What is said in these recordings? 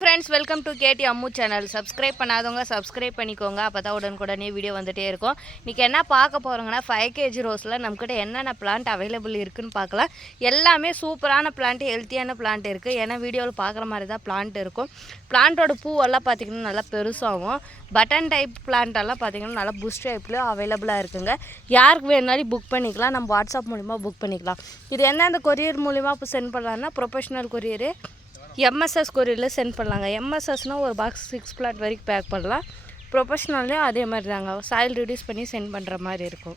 Friends welcome to KT Ammu channel subscribe பண்ணாதவங்க subscribe பண்ணிக்கோங்க அப்பதான் உடனுக்குடனே வீடியோ வந்துட்டே இருக்கும். இன்னைக்கு என்ன பார்க்க போறோம்னா 5 kg ரோஸ்ல நமக்கிட்ட என்னென்ன பிளான்ட் அவேலபிள் இருக்குன்னு பார்க்கலாம். எல்லாமே சூப்பரான பிளான்ட் ஹெல்த்தியான பிளான்ட் இருக்கு. ஏன்னா வீடியோல பார்க்குற மாதிரி தான் பிளான்ட் இருக்கும். பிளான்ட்டோட பூ எல்லாம் பாத்தீங்கன்னா நல்லா பெருசாவும் பட்டன் டைப் பிளான்ட் எல்லாம் பாத்தீங்கன்னா நல்லா புஷ் டைப்ல அவேலபிளா இருக்குங்க. யாருக்கு வேணாலும் புக் பண்ணிக்கலாம். நம்ம வாட்ஸ்அப் மூலமா புக் பண்ணிக்கலாம். இது எந்தெந்த கொரியர் மூலமா சென்ட் பண்ணலாம்னா ப்ரொஃபஷனல் கொரியர் எம்எஸ்எஸ் கொரியரில் சென்ட் பண்ணலாங்க. எம்எஸ்எஸ்னால் ஒரு பாக்ஸ் 6 பிளான்ட் வரைக்கும் பேக் பண்ணலாம். ப்ரொஃபஷ்னல்லையும் அதே மாதிரி தாங்க சாயில் ரெடியூஸ் பண்ணி சென்ட் பண்ணுற மாதிரி இருக்கும்.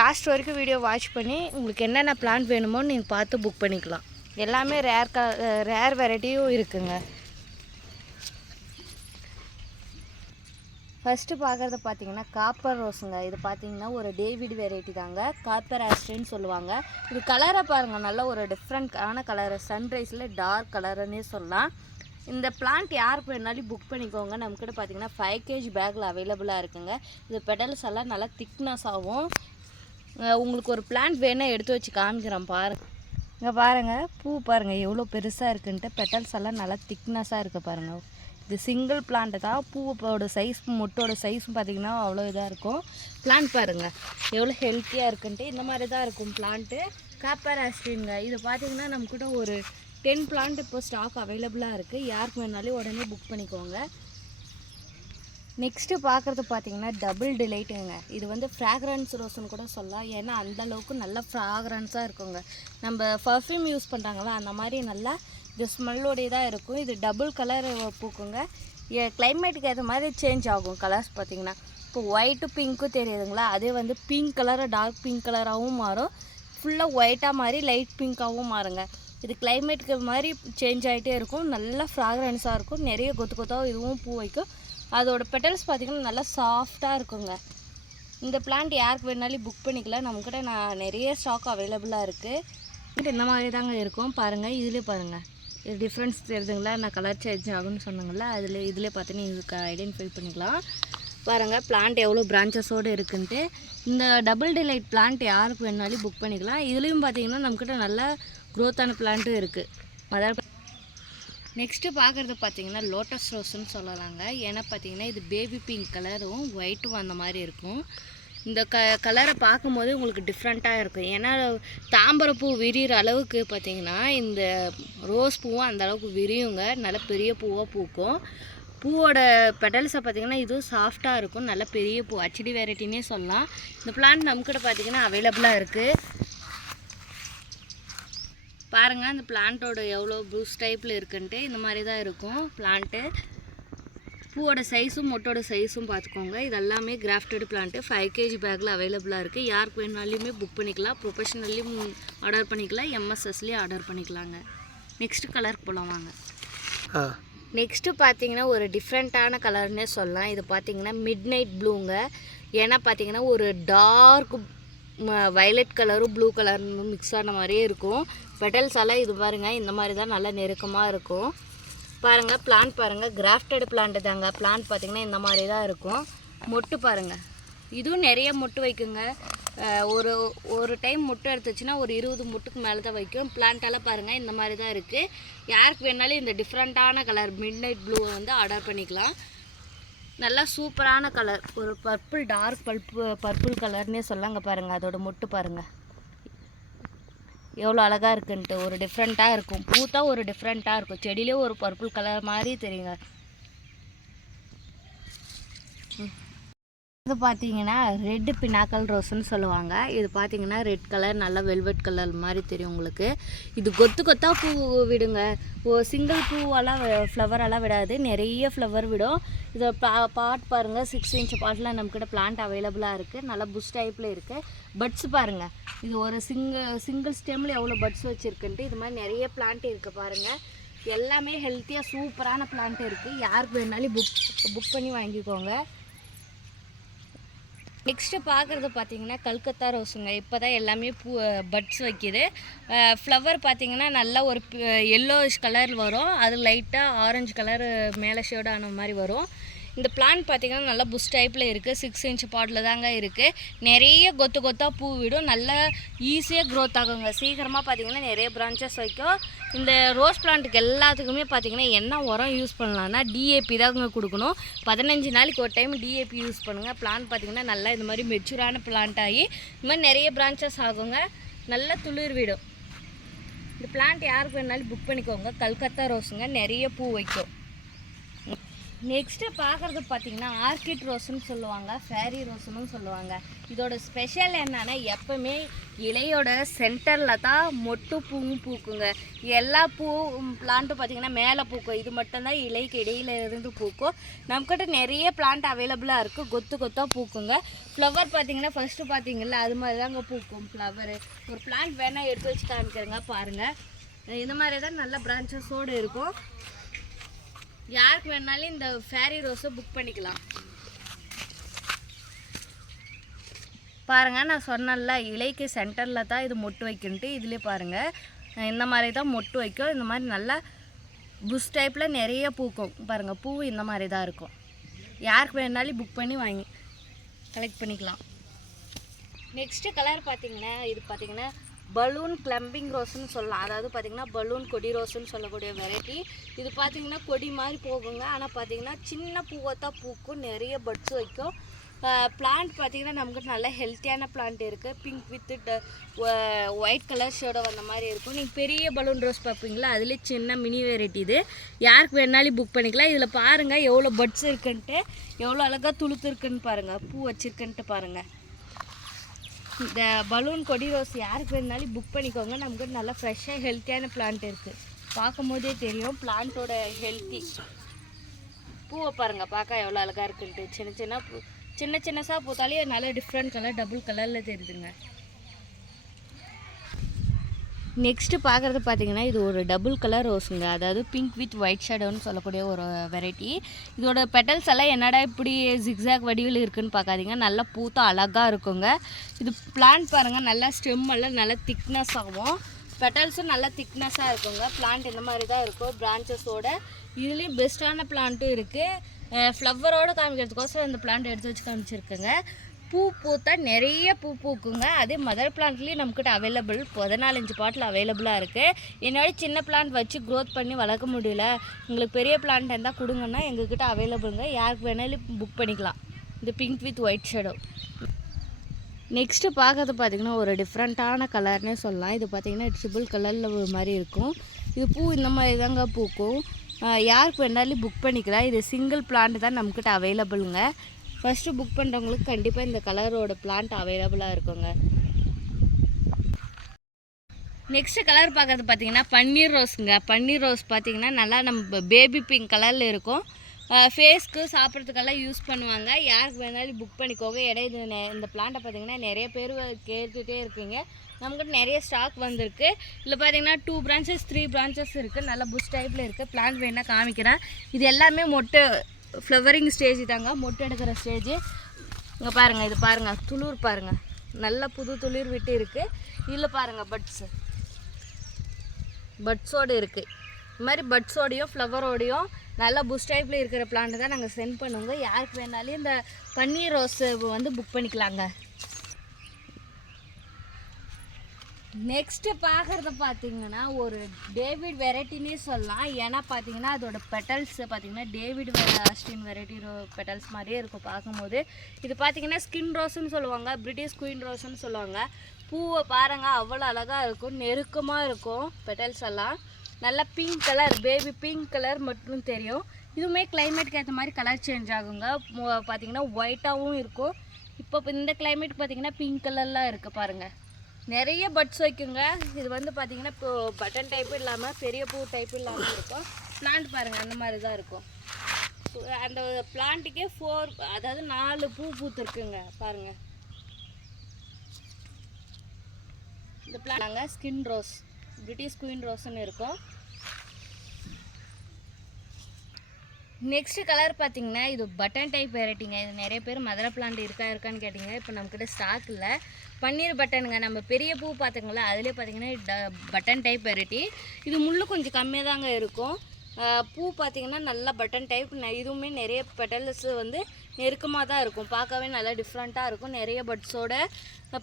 லாஸ்ட் வரைக்கும் வீடியோ வாட்ச் பண்ணி உங்களுக்கு என்னென்ன பிளான்ட் வேணுமோ நீங்கள் பார்த்து புக் பண்ணிக்கலாம். எல்லாமே ரேர் வெரைட்டியும் இருக்குங்க. ஃபஸ்ட்டு பார்க்குறது பார்த்தீங்கன்னா காப்பர் ரோஸுங்க. இது பார்த்தீங்கன்னா ஒரு டேவிட் வெரைட்டி தாங்க. காப்பர் ஆஸ்ட்ரின்னு சொல்லுவாங்க. இது கலரை பாருங்கள், நல்ல ஒரு டிஃப்ரெண்ட்டான கலரு, சன்ரைஸில் டார்க் கலருன்னே சொல்லலாம். இந்த பிளான்ட் யாருக்கு வேணாலும் புக் பண்ணிக்கோங்க. நம்மக்கிட்ட பார்த்தீங்கன்னா 5 kg பேக்கில் அவைலபிளாக இருக்குங்க. இது பெடல்ஸ் எல்லாம் நல்லா திக்னஸ் ஆகும். உங்களுக்கு ஒரு பிளான்ட் வேணால் எடுத்து வச்சு காமிக்கிறேன் பாருங்கள். இங்கே பாருங்கள், பூ பாருங்கள் எவ்வளோ பெருசாக இருக்குன்ட்டு. பெட்டல்ஸ் எல்லாம் நல்லா திக்னஸாக இருக்குது பாருங்கள். இது சிங்கிள் பிளான்ட்டு தான். பூவோட சைஸ் மொட்டோட சைஸும் பார்த்திங்கன்னா அவ்வளோ இதாக இருக்கும். பிளான்ட் பாருங்கள் எவ்வளோ ஹெல்த்தியாக இருக்குன்ட்டு. இந்த மாதிரி தான் இருக்கும் பிளான்ட்டு. காப்பர் ஆஸ்ட்ரின்ங்க. இது பார்த்திங்கன்னா நம்மக்கிட்ட ஒரு 10 பிளான்ட் இப்போ ஸ்டாக் அவைலபிளாக இருக்குது. யாருக்கு வேணாலும் உடனே புக் பண்ணிக்கோங்க. நெக்ஸ்ட்டு பார்க்குறது பார்த்திங்கன்னா டபுள் டிலைட்டுங்க. இது வந்து ஃப்ராக்ரன்ஸ் ரோஸ்ன்னு கூட சொல்லலாம். ஏன்னா அந்தளவுக்கு நல்ல ஃப்ராக்ரன்ஸாக இருக்குங்க. நம்ம பர்ஃப்யூம் யூஸ் பண்ணுறாங்களா அந்த மாதிரி நல்லா இது ஸ்மெல்லோடைய தான் இருக்கும். இது டபுள் கலர் பூக்குங்க. கிளைமேட்டுக்கு ஏற்ற மாதிரி சேஞ்ச் ஆகும் கலர்ஸ் பார்த்திங்கன்னா. இப்போ ஒயிட்டு பிங்க்கும் தெரியுதுங்களா, அதே வந்து பிங்க் கலராக டார்க் பிங்க் கலராகவும் மாறும். ஃபுல்லாக ஒயிட்டாக மாதிரி லைட் பிங்க்காகவும் மாறுங்க. இது கிளைமேட்டுக்கு மாதிரி சேஞ்ச் ஆகிட்டே இருக்கும். நல்லா ஃப்ராக்ரன்ஸாக இருக்கும். நிறைய கொத்து கொத்தாக இதுவும் பூ வைக்கும். அதோட பெட்டல்ஸ் பார்த்திங்கன்னா நல்லா சாஃப்டாக இருக்குங்க. இந்த பிளான்ட் யாருக்கு வேணாலும் புக் பண்ணிக்கலாம். நம்மக்கிட்ட நிறைய ஸ்டாக் அவைலபிளாக இருக்குது. இந்த மாதிரி தாங்க இருக்கும் பாருங்கள். இதிலே பாருங்கள் இது டிஃப்ரென்ஸ் தெரியுதுங்களா. நான் கலர் சேஞ்ச் ஆகும்னு சொன்னாங்கள்ல, இதில் பார்த்து நீங்கள் ஐடென்டிஃபை பண்ணிக்கலாம். பாருங்கள் பிளான்ட் எவ்வளோ பிரான்ச்சஸோடு இருக்குன்ட்டு. இந்த டபுள் டிலைட் பிளான்ட் யாருக்கு வேணாலும் புக் பண்ணிக்கலாம். இதுலேயும் பார்த்தீங்கன்னா நம்மக்கிட்ட நல்லா க்ரோத்தான பிளான்ட்டும் இருக்குது. அதாவது நெக்ஸ்ட்டு பார்க்குறது பார்த்திங்கன்னா லோட்டஸ் ரோஸ்ன்னு சொல்லலாங்க. ஏன்னா பார்த்திங்கன்னா இது பேபி பிங்க் கலரும் ஒயிட்டும் அந்த மாதிரி இருக்கும். இந்த கலரை பார்க்கும்போது உங்களுக்கு டிஃப்ரெண்ட்டாக இருக்கும். ஏன்னா தாம்பரப்பூ விரிகிற அளவுக்கு பார்த்திங்கன்னா இந்த ரோஸ் பூவும் அந்தளவுக்கு விரியுங்க. நல்ல பெரிய பூவாக பூக்கும். பூவோட பெட்டல்ஸை பார்த்திங்கன்னா இதுவும் சாஃப்டாக இருக்கும். நல்ல பெரிய பூ, ஹெச்டி வெரைட்டினே சொல்லலாம். இந்த பிளான்ட் நம்மக்கிட்ட பார்த்திங்கன்னா அவைலபிளாக இருக்குது. பாருங்கள் அந்த பிளான்ட்டோட எவ்வளோ ப்ரூஸ் டைப்பில் இருக்குன்ட்டு. இந்த மாதிரி தான் இருக்கும் பிளான்ட்டு. பூவோட சைஸும் மொட்டோட சைஸும் பார்த்துக்கோங்க. இது எல்லாமே கிராஃப்டட் பிளான்ட்டு 5 kg பேக்கில் அவைலபிளாக இருக்குது. யாருக்கு வேணாலுமே புக் பண்ணிக்கலாம். ப்ரொஃபஷனல்லையும் ஆர்டர் பண்ணிக்கலாம், எம்எஸ்எஸ்லேயும் ஆர்டர் பண்ணிக்கலாங்க. நெக்ஸ்ட்டு கலருக்கு போகலாம் வாங்க. நெக்ஸ்ட்டு பார்த்தீங்கன்னா ஒரு டிஃப்ரெண்ட்டான கலர்னே சொல்லலாம். இது பார்த்தீங்கன்னா மிட் நைட் ப்ளூங்க. ஏன்னா பார்த்தீங்கன்னா ஒரு டார்க் வயலட் கலரும் ப்ளூ கலரும் மிக்ஸ் ஆன மாதிரியே இருக்கும். பெட்டல்ஸ் எல்லாம் இது பாருங்கள் இந்த மாதிரி தான் நல்லா நெருக்கமாக இருக்கும். பாருங்கள் பிளான்ட் பாருங்கள், கிராஃப்டட் பிளான்ட் தாங்க. பிளான்ட் பார்த்திங்கன்னா இந்த மாதிரி தான் இருக்கும். மொட்டு பாருங்கள், இதுவும் நிறைய மொட்டு வைக்குங்க. ஒரு டைம் மொட்டு எடுத்துச்சுன்னா ஒரு 20 மொட்டுக்கு மேலே தான் வைக்கும். பிளான்ட்டெல்லாம் பாருங்கள் இந்த மாதிரி தான் இருக்குது. யாருக்கு வேணாலும் இந்த டிஃப்ரெண்ட்டான கலர் மிட் நைட் ப்ளூவை வந்து ஆர்டர் பண்ணிக்கலாம். நல்லா சூப்பரான கலர், ஒரு பர்பிள் டார்க் பர்பிள் கலர்னே சொல்லாங்க. பாருங்கள் அதோட மொட்டு பாருங்கள் எவ்வளோ அழகாக இருக்குன்ட்டு. ஒரு டிஃப்ரெண்ட்டாக இருக்கும். பூத்தா ஒரு டிஃப்ரெண்ட்டாக இருக்கும். செடியிலே ஒரு பர்பிள் கலர் மாதிரி தெரியுங்க. இது பார்த்தீங்கன்னா ரெட்டு பினாக்கல் ரோஸ்ன்னு சொல்லுவாங்க. இது பார்த்தீங்கன்னா ரெட் கலர் நல்லா வெல்வெட் கலர் மாதிரி தெரியும் உங்களுக்கு. இது கொத்து கொத்தாக பூ விடுங்க. சிங்கிள் பூவெல்லாம் ஃப்ளவரெல்லாம் விடாது, நிறைய ஃப்ளவர் விடும். இதை பாட் பாருங்கள், 6 inch பாட்டில் நம்மக்கிட்ட பிளான்ட் அவைலபிளாக இருக்குது. நல்லா புஷ் டைப்பில் இருக்குது. பட்ஸ் பாருங்கள், இது ஒரு சிங்கிள் ஸ்டெம்மில் எவ்வளோ பட்ஸ் வச்சுருக்குன்ட்டு. இது மாதிரி நிறைய பிளான்ட் இருக்குது பாருங்கள். எல்லாமே ஹெல்த்தியாக சூப்பரான பிளான்ட் இருக்குது. யாருக்கு வேணாலும் புக் பண்ணி வாங்கிக்கோங்க. நெக்ஸ்ட்டு பார்க்குறது பார்த்திங்கன்னா கல்கத்தா ரோஸுங்க. இப்போ தான் எல்லாமே பட்ஸ் வைக்கிது. ஃப்ளவர் பார்த்திங்கன்னா நல்லா ஒரு எல்லோயிஷ் கலர் வரும். அது லைட்டாக ஆரஞ்சு கலர் மேலே ஷேட் ஆன மாதிரி வரும். இந்த பிளான்ட் பார்த்திங்கன்னா நல்லா புஷ் டைப்பில் இருக்குது. 6 inch பாட்டில் தாங்க இருக்குது. நிறைய கொத்து கொத்தாக பூ விடும். நல்லா ஈஸியாக க்ரோத் ஆகுங்க. சீக்கிரமாக பார்த்திங்கன்னா நிறைய பிரான்ச்சஸ் வைக்கும். இந்த ரோஸ் பிளான்ட்டுக்கு எல்லாத்துக்குமே பார்த்திங்கன்னா என்ன உரம் யூஸ் பண்ணலான்னா டிஏபி தாங்க கொடுக்கணும். 15 நாளைக்கு ஒரு டைம் டிஏபி யூஸ் பண்ணுங்கள். பிளான்ட் பார்த்திங்கன்னா நல்லா இந்த மாதிரி மெச்சூரான பிளான்ட் ஆகி இந்த மாதிரி நிறைய பிரான்ச்சஸ் ஆகுங்க. நல்லா துளிர் விடும். இந்த பிளான்ட் யாருக்கு வேணாலும் புக் பண்ணிக்கோங்க. கல்கத்தா ரோஸுங்க, நிறைய பூ வைக்கும். நெக்ஸ்ட்டு பார்க்குறது பார்த்திங்கன்னா ஆர்கிட் ரோஸுன்னு சொல்லுவாங்க, ஃபேரி ரோஸுன்னு சொல்லுவாங்க. இதோட ஸ்பெஷல் என்னென்னா எப்போவுமே இலையோட சென்டரில் தான் மொட்டு பூவும் பூக்குங்க. எல்லா பூ பிளான்ட்டும் பார்த்திங்கன்னா மேலே பூக்கும். இது மட்டும்தான் இலைக்கு இடையில இருந்து பூக்கும். நம்மக்கிட்ட நிறைய பிளான்ட் அவைலபிளாக இருக்குது. கொத்து கொத்தாக பூக்குங்க. ஃப்ளவர் பார்த்திங்கன்னா ஃபஸ்ட்டு பார்த்திங்கல்ல அது மாதிரி தாங்க பூக்கும் ஃப்ளவரு. ஒரு பிளான்ட் வேணால் எடுத்து வச்சு காமிக்கிறேங்க பாருங்கள். இந்த மாதிரி தான் நல்ல பிரான்ச்சஸோடு இருக்கும். யாருக்கு வேணாலும் இந்த ஃபேரி ரோஸை புக் பண்ணிக்கலாம். பாருங்கள், நான் சொன்னேன்ல இலைக்கு சென்டரில் தான் இது மொட்டு வைக்கணுன்ட்டு. இதுலேயே பாருங்கள் இந்த மாதிரி தான் மொட்டு வைக்கும். இந்த மாதிரி நல்லா புஷ் டைப்பில் நிறைய பூக்கும். பாருங்கள், பூ இந்த மாதிரி தான் இருக்கும். யாருக்கு வேணாலும் புக் பண்ணி வாங்கி கலெக்ட் பண்ணிக்கலாம். நெக்ஸ்ட்டு கலர் பார்த்திங்கன்னா இது பார்த்திங்கன்னா பலூன் கிளம்பிங் ரோஸ்ன்னு சொல்லலாம். அதாவது பார்த்திங்கன்னா பலூன் கொடி ரோஸ்ன்னு சொல்லக்கூடிய வெரைட்டி. இது பார்த்திங்கன்னா கொடி மாதிரி போகுங்க. ஆனால் பார்த்திங்கன்னா சின்ன பூவைத்தான் பூக்கும். நிறைய பட்ஸ் வைக்கும். பிளான்ட் பார்த்திங்கன்னா நமக்கு நல்ல ஹெல்த்தியான பிளான்ட் இருக்குது. Pink with white colour shadow வந்த மாதிரி இருக்கும். நீங்கள் பெரிய பலூன் ரோஸ் பார்ப்பீங்களா, அதுலேயே சின்ன மினி வெரைட்டி இது. யாருக்கு வேணாலும் புக் பண்ணிக்கலாம். இதில் பாருங்கள் எவ்வளோ பட்ஸ் இருக்குன்ட்டு, எவ்வளோ அழகாக துளுத்து இருக்குன்னு பாருங்கள், பூ வச்சுருக்குன்ட்டு பாருங்கள். இந்த பலூன் கொடி ரோஸ் யாருக்கு வேணுனாலும் புக் பண்ணிக்கோங்க. நமக்கு நல்லா ஃப்ரெஷ்ஷாக ஹெல்த்தியான பிளான்ட் இருக்குது. பார்க்கும் போதே தெரியும் பிளான்ட்டோட ஹெல்த்தி. பூவை பாருங்கள், பார்க்க எவ்வளோ அழகாக இருக்குன்ட்டு. சின்ன சின்னசாக பூத்தாலே நல்ல டிஃப்ரெண்ட் கலர், டபுள் கலரில் தெரியுதுங்க. நெக்ஸ்ட்டு பார்க்குறது பார்த்திங்கன்னா இது ஒரு டபுள் கலர் ரோஸுங்க. அதாவது பிங்க் வித் ஒயிட் ஷேடோன்னு சொல்லக்கூடிய ஒரு வெரைட்டி. இதோட பெட்டல்ஸ் எல்லாம் என்னடா இப்படி ஜிக்ஸாக் வடிவில் இருக்குதுன்னு பார்க்காதீங்க. நல்லா பூத்தா அழகாக இருக்குங்க. இது பிளான்ட் பாருங்கள், நல்லா ஸ்டெம் எல்லாம் நல்லா திக்னஸ் ஆகும். பெட்டல்ஸும் நல்லா திக்னஸாக இருக்குங்க. பிளான்ட் இந்த மாதிரி தான் இருக்கும் பிரான்ச்சஸோட. இதுலேயும் பெஸ்ட்டான பிளான்ட்டும் இருக்குது. ஃப்ளவரோடு காமிக்கிறதுக்கோசரம் இந்த பிளான்ட் எடுத்து வச்சு காமிச்சிருக்குங்க. பூ பூத்தா நிறைய பூ பூக்குங்க. அதே மதர் பிளான்ட்லேயும் நம்மக்கிட்ட அவைலபிள் 14 inch பாட்டில் அவைலபிளாக இருக்குது. என்னோட சின்ன பிளான்ட் வச்சு க்ரோத் பண்ணி வளர்க்க முடியல, உங்களுக்கு பெரிய பிளான்ட் இருந்தால் கொடுங்கன்னா எங்ககிட்ட அவைலபிளுங்க. யாருக்கு வேணாலும் புக் பண்ணிக்கலாம். இந்த pink with white shadow. Next பார்க்கறது பார்த்திங்கன்னா ஒரு டிஃப்ரெண்ட்டான கலர்னே சொல்லலாம். இது பார்த்திங்கன்னா ட்ரிபிள் கலரில் ஒரு மாதிரி இருக்கும். இது பூ இந்த மாதிரி தாங்க பூக்கும். யாருக்கு வேணாலும் புக் பண்ணிக்கலாம். இது சிங்கிள் பிளான்ட் தான் நம்மக்கிட்ட அவைலபிளுங்க. ஃபஸ்ட்டு புக் பண்ணுறவங்களுக்கு கண்டிப்பாக இந்த கலரோட பிளான்ட் அவைலபிளாக இருக்குங்க. நெக்ஸ்ட்டு கலர் பார்க்கறது பார்த்திங்கன்னா பன்னீர் ரோஸுங்க. பன்னீர் ரோஸ் பார்த்திங்கன்னா நல்லா நம்ம பேபி பிங்க் கலரில் இருக்கும். ஃபேஸ்க்கு சாப்பிட்றதுக்கெல்லாம் யூஸ் பண்ணுவாங்க. யாருக்கு வேணாலும் புக் பண்ணிக்கோங்க. இந்த பிளான்ட்டை பார்த்திங்கன்னா நிறைய பேர் கேட்டுகிட்டே இருக்கீங்க. நமக்கு நிறைய ஸ்டாக் வந்திருக்கு. இதில் பார்த்திங்கன்னா 2 branches 3 branches இருக்குது. நல்லா புஷ் டைப்பில் இருக்குது. பிளான்ட் வேணால் காமிக்கிறேன். இது எல்லாமே மொட்டு ஃப்ளவரிங் ஸ்டேஜ் தாங்க, மொட்டை எடுக்கிற ஸ்டேஜ். இங்கே பாருங்கள், இது பாருங்கள், துளிர் பாருங்கள், நல்ல புது துளிர் விட்டு இருக்குது. இதில் பாருங்கள் பட்ஸோடு இருக்குது. இது மாதிரி பட்ஸோடையும் ஃப்ளவரோடையும் நல்லா புஷ் டைப்பில் இருக்கிற பிளான்ட் தான் நாங்கள் சென்ட் பண்ணுவோங்க. யாருக்கு வேணாலும் இந்த பன்னீர் ரோஸு வந்து புக் பண்ணிக்கலாங்க. நெக்ஸ்ட்டு பார்க்குறது பார்த்திங்கன்னா ஒரு டேவிட் வெரைட்டினே சொல்லலாம். ஏன்னா பார்த்திங்கன்னா அதோட பெட்டல்ஸ் பார்த்திங்கன்னா டேவிட் ஆஸ்டின் வெரைட்டி பெட்டல்ஸ் மாதிரியே இருக்கும் பார்க்கும்போது. இது பார்த்திங்கன்னா ஸ்கின் ரோஸ்ன்னு சொல்லுவாங்க, பிரிட்டிஷ் குயின் ரோஸ்ன்னு சொல்லுவாங்க. பூவை பாருங்கள், அவ்வளோ அழகாக இருக்கும், நெருக்கமாக இருக்கும். பெட்டல்ஸ் எல்லாம் நல்லா pink colour, baby pink colour மட்டும் தெரியும். இதுவுமே கிளைமேட்டுக்கு ஏற்ற மாதிரி கலர் சேஞ்ச் ஆகுங்க. பார்த்திங்கன்னா ஒயிட்டாகவும் இருக்கும். இப்போ இந்த கிளைமேட் பார்த்திங்கன்னா பிங்க் கலர்லாம் இருக்குது பாருங்கள். நிறைய பட்ஸ் வைக்குங்க. இது வந்து பார்த்திங்கன்னா இப்போ பட்டன் டைப்பு இல்லாமல் பெரிய பூ டைப்பு இல்லாமல் இருக்கும். பிளான்ட் பாருங்கள், அந்த மாதிரி தான் இருக்கும். அந்த பிளான்ட்டுக்கே 4 பூ பூத்துருக்குங்க பாருங்கள். இந்த plant skin rose, British queen ரோஸ்ன்னு இருக்கும். நெக்ஸ்ட் கலர் பார்த்திங்கன்னா இது பட்டன் டைப் வெரைட்டிங்க. இது நிறைய பேர் மதுரை பிளான்ட் இருக்கான்னு கேட்டிங்க. இப்போ நம்மக்கிட்ட ஸ்டாக் இல்லை. பன்னீர் பட்டனுங்க. நம்ம பெரிய பூ பார்த்துங்களா, அதிலே பார்த்திங்கன்னா பட்டன் டைப் வெரைட்டி. இது முள் கொஞ்சம் கம்மியாக தாங்க இருக்கும். பூ பார்த்திங்கன்னா நல்லா பட்டன் டைப், இதுவுமே நிறைய பெட்டல்ஸ் வந்து நெருக்கமாக தான் இருக்கும், பார்க்கவே நல்லா டிஃப்ரெண்ட்டாக இருக்கும். நிறைய பட்ஸோட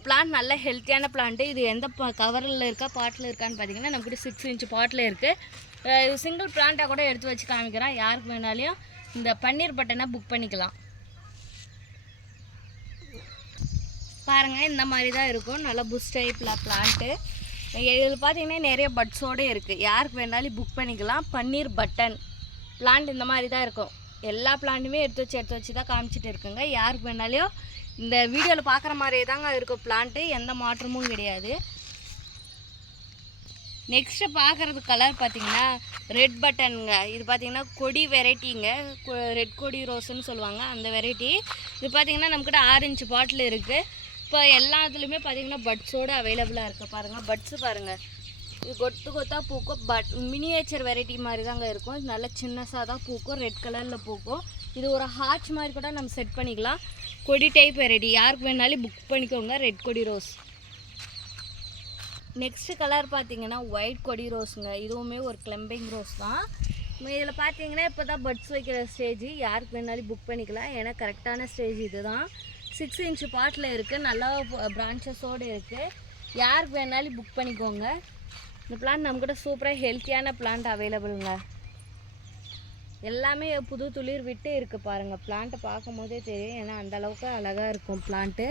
பிளான்ட் நல்ல ஹெல்த்தியான பிளான்ட்டு. இது எந்த கவரில் இருக்கா பாட்டில் இருக்கான்னு பார்த்தீங்கன்னா நம்மக்கிட்ட 6 இன்ச் பாட்டில் இருக்குது. இது சிங்கிள் பிளான்ட்டாக கூட எடுத்து வச்சு காமிக்கிறேன். யாருக்கு வேணாலையும் இந்த பன்னீர் பட்டனை புக் பண்ணிக்கலாம். பாருங்கள், இந்த மாதிரி தான் இருக்கும், நல்லா புஷ் டைப்பில் பிளான்ட்டு. இதில் பார்த்தீங்கன்னா நிறைய பட்ஸோடு இருக்குது, யாருக்கு வேணாலும் புக் பண்ணிக்கலாம். பன்னீர் பட்டன் பிளான்ட் இந்த மாதிரி தான் இருக்கும். எல்லா பிளான்ட்டுமே எடுத்து வச்சு தான் காமிச்சிட்டு இருக்குங்க. யாருக்கு வேணாலையும் இந்த வீடியோவில் பார்க்குற மாதிரியே தாங்க இருக்கும் பிளான்ட்டு, எந்த மாற்றமும் கிடையாது. நெக்ஸ்ட்டு பார்க்குறது கலர் பார்த்திங்கன்னா ரெட் பட்டனுங்க. இது பார்த்திங்கன்னா கொடி வெரைட்டிங்க, ரெட் கொடி ரோஸுன்னு சொல்லுவாங்க அந்த வெரைட்டி. இது பார்த்திங்கன்னா நம்மக்கிட்ட 6 இன்ச் பாட்டில் இருக்குது. இப்போ எல்லாத்துலேயுமே பார்த்திங்கன்னா பட்ஸோடு அவைலபிளாக இருக்குது. பாருங்கள், பட்ஸு பாருங்கள், இது கொத்து கொத்தாக பூக்கும். மினியேச்சர் வெரைட்டி மாதிரி தாங்க இருக்கும். இது நல்லா சின்னசாக தான் பூக்கும், ரெட் கலரில் பூக்கும். இது ஒரு ஹார்ச் மாதிரி கூட நம்ம செட் பண்ணிக்கலாம். கொடி டைப் வெரைட்டி, யாருக்கு வேணாலும் புக் பண்ணிக்கோங்க. ரெட் கொடி ரோஸ். நெக்ஸ்ட்டு கலர் பார்த்திங்கன்னா ஒயிட் கொடி ரோஸுங்க. இதுவுமே ஒரு கிளம்பிங் ரோஸ் தான். இதில் பார்த்தீங்கன்னா இப்போ தான் பட்ஸ் வைக்கிற ஸ்டேஜ், யாருக்கு வேணாலும் புக் பண்ணிக்கலாம். ஏன்னா கரெக்டான ஸ்டேஜ் இது தான். 6 இன்ச் பாட்டில் இருக்குது, நல்லா பிரான்ச்சஸோடு இருக்குது. யாருக்கு வேணாலும் புக் பண்ணிக்கோங்க. இந்த பிளான்ட் நம்மக்கிட்ட சூப்பராக ஹெல்த்தியான பிளான்ட் அவைலபிளுங்க. எல்லாமே புது துளிர் விட்டு இருக்குது பாருங்கள். பிளான்ட்டை பார்க்கும் போதே தெரியும், ஏன்னா அந்தளவுக்கு அழகாக இருக்கும் பிளான்ட்டு.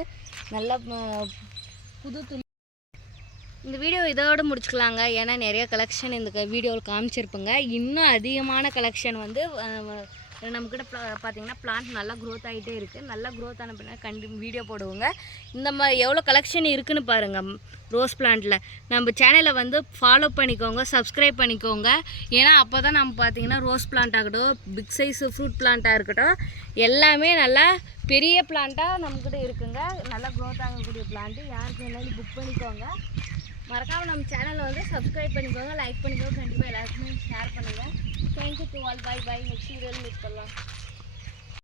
நல்லா புது துளிர். இந்த வீடியோ இதோடு முடிச்சுக்கலாங்க, ஏன்னா நிறைய கலெக்ஷன் இந்த வீடியோவில் காமிச்சிருப்பேங்க. இன்னும் அதிகமான கலெக்ஷன் வந்து நம்மக்கிட்ட பார்த்திங்கன்னா பிளான்ட் நல்லா க்ரோத் ஆகிட்டே இருக்குது. நல்லா க்ரோத் ஆன பின்னா வீடியோ போடுவோங்க. இந்த மாதிரி எவ்வளோ கலெக்ஷன் இருக்குதுன்னு பாருங்கள் ரோஸ் பிளான்ட்டில். நம்ம சேனலை வந்து ஃபாலோ பண்ணிக்கோங்க, சப்ஸ்கிரைப் பண்ணிக்கோங்க. ஏன்னா அப்போ தான் நம்ம பார்த்திங்கன்னா ரோஸ் பிளான்ட் ஆகட்டும், பிக் சைஸு ஃப்ரூட் பிளான்ட்டாக இருக்கட்டும், எல்லாமே நல்லா பெரிய பிளான்ட்டாக நம்மக்கிட்ட இருக்குங்க. நல்லா க்ரோத் ஆகக்கூடிய பிளான்ட்டு. யாருக்கு வேணாலும் புக் பண்ணிக்கோங்க. மறக்காமல் நம்ம சேனலை வந்து சப்ஸ்கிரைப் பண்ணிக்கோங்க, லைக் பண்ணிக்கோங்க. கண்டிப்பாக எல்லாருக்குமே ஷேர் பண்ணுங்கள். Thank you to all. Bye. Next வீடியோவில் மீட் பண்ணலாம்.